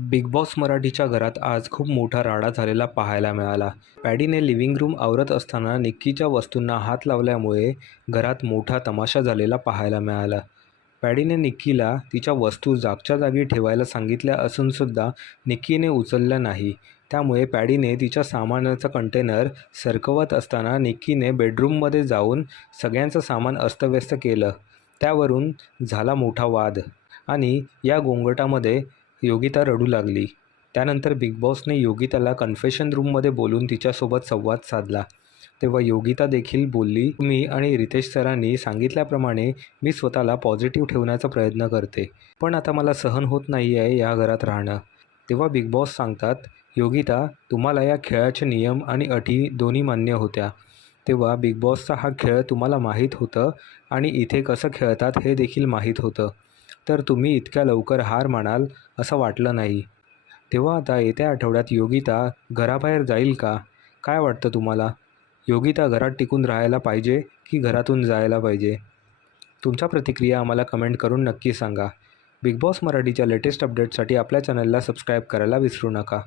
Big boss मराठीच्या घरात आज खूप मोठा राडा झालेला पाहायला मिळाला. पॅडीने लिव्हिंग रूम आवरत असताना निक्कीच्या वस्तूंना हात लावल्यामुळे घरात मोठा तमाशा झालेला पाहायला मिळाला. पॅडीने निक्कीला तिच्या वस्तू जागच्या जागी ठेवायला सांगितल्या असूनसुद्धा निक्कीने उचलल्या नाही. त्यामुळे पॅडीने तिच्या सामानाचा कंटेनर सरकवत असताना निक्कीने बेडरूममध्ये जाऊन सगळ्यांचं सामान अस्तव्यस्त केलं. त्यावरून झाला मोठा वाद. आणि या गोंगटामध्ये योगिता रडू लागली. त्यानंतर बिग बॉसने योगिताला कन्फेशन रूममध्ये बोलून तिच्यासोबत संवाद साधला. तेव्हा योगिता देखील बोलली मी आणि रितेश सरांनी सांगितल्याप्रमाणे मी स्वतःला पॉझिटिव्ह ठेवण्याचा प्रयत्न करते. पण आता मला सहन होत नाही आहे या घरात राहणं. तेव्हा बिग बॉस सांगतात योगिता तुम्हाला या खेळाचे नियम आणि अटी दोन्ही मान्य होत्या. तेव्हा बिग बॉसचा हा खेळ तुम्हाला माहीत होतं आणि इथे कसं खेळतात हे देखील माहीत होतं. तर तुम्ही इतक्या लवकर हार मानाल असं वाटलं नाही. तेव्हा आता येत्या आठवड्यात योगिता घराबाहेर जाईल का? काय वाटतं तुम्हाला? योगिता घरात टिकून राहायला पाहिजे की घरातून जायला पाहिजे? तुमच्या प्रतिक्रिया आम्हाला कमेंट करून नक्की सांगा. बिग बॉस मराठीच्या लेटेस्ट अपडेटसाठी आपल्या चॅनलला सबस्क्राईब करायला विसरू नका.